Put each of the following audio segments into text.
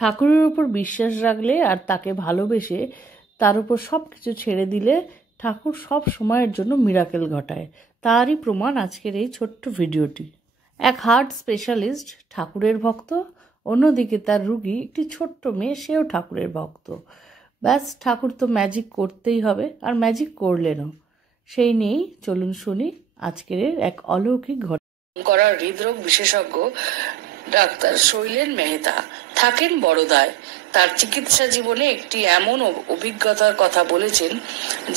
ঠাকুরের উপর বিশ্বাস রাখলে আর তাকে ভালোবেসে তার উপর সব কিছু ছেড়ে দিলে ঠাকুর সব সময়ের জন্য মিরাকেল ঘটায়। তারই প্রমাণ আজকের এই ছোট্ট ভিডিওটি। এক হার্ট স্পেশালিস্ট ঠাকুরের ভক্ত, অন্যদিকে তার রুগী একটি ছোট্ট মেয়ে, সেও ঠাকুরের ভক্ত। ব্যাস, ঠাকুর তো ম্যাজিক করতেই হবে, আর ম্যাজিক করলেনও। সেই নিয়েই চলুন শুনি আজকের এক অলৌকিক ঘটনা। করার হৃদরোগ বিশেষজ্ঞ ডাক্তার শৈলেন মেহতা থাকেন বড়দায়। তার চিকিৎসা জীবনে একটি এমন অভিজ্ঞতার কথা বলেছেন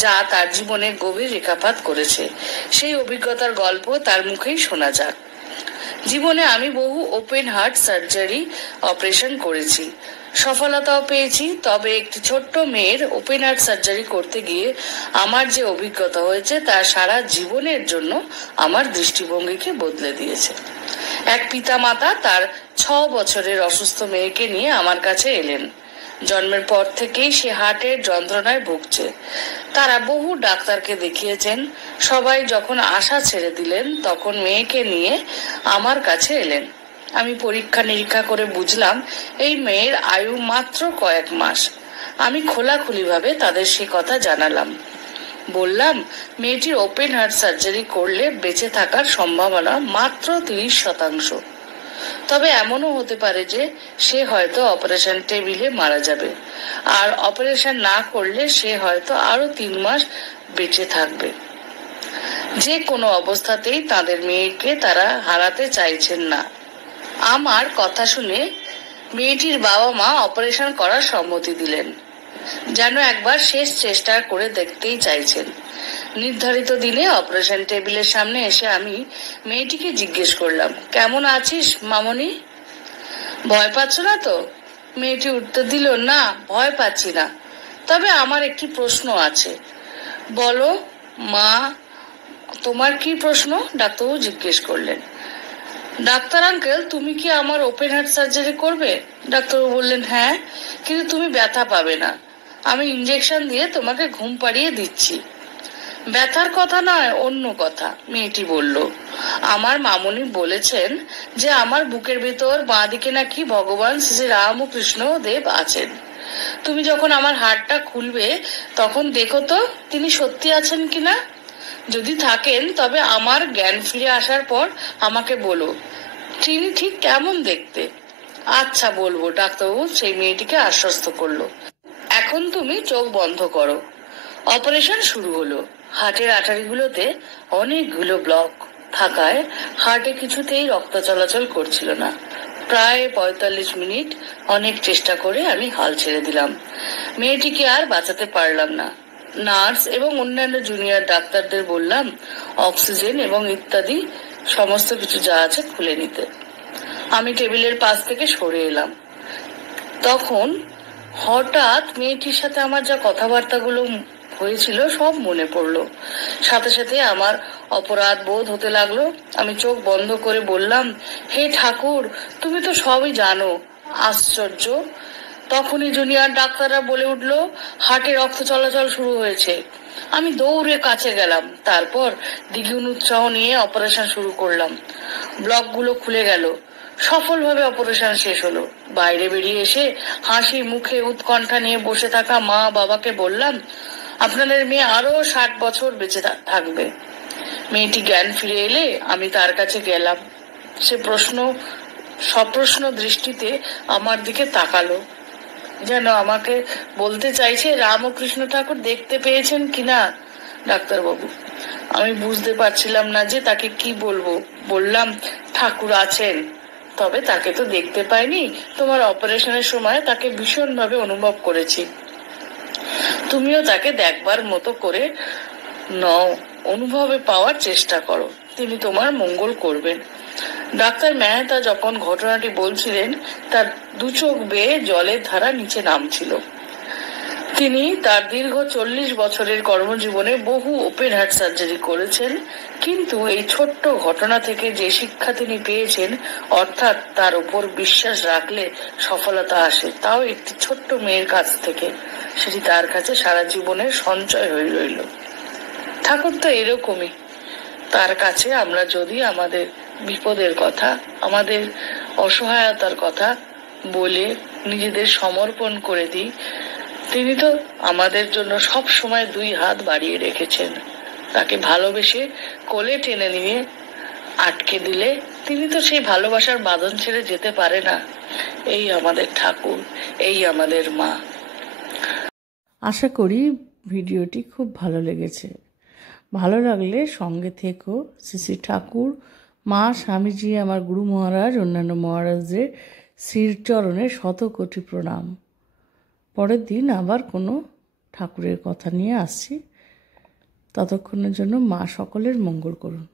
যা তার জীবনে গভীর রেখাপাত করেছে। সেই অভিজ্ঞতার গল্প তার মুখেই শোনা যাক। জীবনে আমি বহু ওপেন হার্ট সার্জারি অপারেশন করেছি, সফলতাও পেয়েছি। তবে একটি ছোট্ট মেয়ের ওপেন হার্ট সার্জারি করতে গিয়ে আমার যে অভিজ্ঞতা হয়েছে তা সারা জীবনের জন্য আমার দৃষ্টিভঙ্গিকে বদলে দিয়েছে। এক পিতামাতা তার 6 বছরের অসুস্থ মেয়েকে নিয়ে আমার কাছে এলেন। জন্মের পর থেকেই সে হার্টের যন্ত্রণায় ভুগছে। তারা বহু ডাক্তারকে দেখিয়েছেন। সবাই যখন আশা ছেড়ে দিলেন তখন মেয়েকে নিয়ে আমার কাছে এলেন। আমি পরীক্ষা নিরীক্ষা করে বুঝলাম এই মেয়ের আয়ু মাত্র কয়েক মাস। আমি খোলাখুলিভাবে তাদের সে কথা জানালাম। বললাম, মেয়েটির ওপেন হার্ট সার্জারি করলে বেঁচে থাকার সম্ভাবনা মাত্র 30%। তবে এমনও হতে পারে যে সে হয়তো অপারেশন টেবিলে মারা যাবে, আর অপারেশন না করলে সে হয়তো আরো 3 মাস বেঁচে থাকবে। যে কোনো অবস্থাতেই তাদের মেয়েকে তারা হারাতে চাইছেন না। আমার কথা শুনে মেয়েটির বাবা মা অপারেশন করার সম্মতি দিলেন, যেন একবার শেষ চেষ্টা করে দেখতেই চাইছেন। নির্ধারিত দিনে অপারেশন টেবিলের সামনে এসে আমি মেয়েটিকে জিজ্ঞেস করলাম, কেমন আছিস মামনি? ভয় পাচ্ছ না তো? মেয়েটি উত্তর দিল, না, ভয় পাচ্ছি না, তবে আমার একটি প্রশ্ন আছে। বলো মা, তোমার কি প্রশ্ন? ডাক্তারবাবু জিজ্ঞেস করলেন। ডাক্তার আঙ্কেল, তুমি কি আমার ওপেন হার্ট সার্জারি করবে? ডাক্তারবাবু বললেন, হ্যাঁ, কিন্তু তুমি ব্যথা পাবে না। আমি ইঞ্জেকশন দিয়ে তোমাকে ঘুম পাড়িয়ে দিচ্ছি। ব্যথার কথা নয়, অন্য কথা, মেয়েটি বলল। আমার মামনি বলেছেন যে আমার বুকের ভেতর বাঁ দিকে নাকি ভগবান শ্রী রামকৃষ্ণ দেব আছেন। তুমি যখন আমার হাড়টা খুলবে তখন দেখো তো তিনি সত্যি আছেন কিনা। যদি থাকেন তবে আমার জ্ঞান ফিরে আসার পর আমাকে বলো তিনি ঠিক কেমন দেখতে। আচ্ছা, বলবো, ডাক্তারবাবু সেই মেয়েটিকে আশ্বস্ত করলো। এখন তুমি চোখ বন্ধ করো। অপারেশন শুরু হলো। হার্টের আর্টারিগুলোতে অনেকগুলো ব্লক থাকায় হার্টে কিছুতেই রক্ত চলাচল করছিল না। প্রায় 45 মিনিট অনেক চেষ্টা করে আমি হাল ছেড়ে দিলাম। মেয়েটিকে আর বাঁচাতে পারলাম না। নার্স এবং অন্যান্য জুনিয়র ডাক্তারদের বললাম অক্সিজেন এবং ইত্যাদি সমস্ত কিছু যা আছে খুলে নিতে। আমি টেবিলের পাশ থেকে সরে এলাম। তখন হঠাৎ মেয়েটির সাথে আমার যা কথাবার্তাগুলো হয়েছিল সব মনে পড়লো। সাথে সাথে আমার অপরাধ বোধ হতে লাগলো। আমি চোখ বন্ধ করে বললাম, হে ঠাকুর, তুমি তো সবই জানো। আশ্চর্য! তখনই জুনিয়র ডাক্তাররা বলে উঠলো, হার্টে রক্ত চলাচল শুরু হয়েছে। আমি দৌড়ে কাছে গেলাম। তারপর দ্বিগুণ উৎসাহ নিয়ে অপারেশন শুরু করলাম। ব্লকগুলো খুলে গেল। সফলভাবে অপারেশন শেষ হলো। বাইরে বেরিয়ে এসে হাসি মুখে উৎকণ্ঠা নিয়ে বসে থাকা মা বাবাকে বললাম, আপনাদের মেয়ে আরো 60 বছর বেঁচে থাকবে। মেয়েটি জ্ঞান ফিরে এলে আমি তার কাছে গেলাম। সে সপ্রশ্ন দৃষ্টিতে আমার দিকে তাকালো, যেন আমাকে বলতে চাইছে রামকৃষ্ণ ঠাকুর দেখতে পেয়েছেন কিনা। ডাক্তারবাবু, আমি বুঝতে পারছিলাম না যে তাকে কি বলবো। বললাম, ঠাকুর আছেন, তবে তাকে তো দেখতে পাইনি। তোমার অপারেশনের সময় তাকে ভীষণভাবে অনুভব করেছি। তুমিও তাকে দেখবার মতো করে নও, অনুভবে পাওয়ার চেষ্টা করো, তিনি তোমার মঙ্গল করবেন। ডাক্তার মেহতা যখন ঘটনাটি বলছিলেন তার 2 চোখ বেয়ে জলের ধারা নিচে নামছিল। তিনি তার দীর্ঘ 40 বছরের কর্মজীবনে বহু ওপেন হার্ট সার্জারি করেছেন, কিন্তু এই ছোট্ট ঘটনা থেকে যে শিক্ষা তিনি পেয়েছেন, অর্থাৎ তার উপর বিশ্বাস রাখলে সফলতা আসে, তাও একটি ছোট্ট মেয়ের কাছ থেকে, সেটি তার কাছে সারা জীবনের সঞ্চয় হয়ে রইল। ঠাকুর তো এরকমই। তার কাছে আমরা যদি আমাদের বিপদের কথা, আমাদের অসহায়তার কথা বলে নিজেদের সমর্পণ করে দিই, তিনি তো আমাদের জন্য সব সময় 2 হাত বাড়িয়ে রেখেছেন। তাকে ভালোবেসে কোলে টেনে নিয়ে আটকে দিলে তিনি তো সেই ভালোবাসার বাঁধন ছেড়ে যেতে পারে না। এই আমাদের ঠাকুর, এই আমাদের মা। আশা করি ভিডিওটি খুব ভালো লেগেছে। ভালো লাগলে সঙ্গে থেকো। শ্রী ঠাকুর, মা, স্বামীজি, আমার গুরু মহারাজ, অন্যান্য মহারাজদের শ্রীচরণে 100 কোটি প্রণাম। পরের দিন আবার কোনো ঠাকুরের কথা নিয়ে আসছি। ততক্ষণের জন্য মা সকলের মঙ্গল করুন।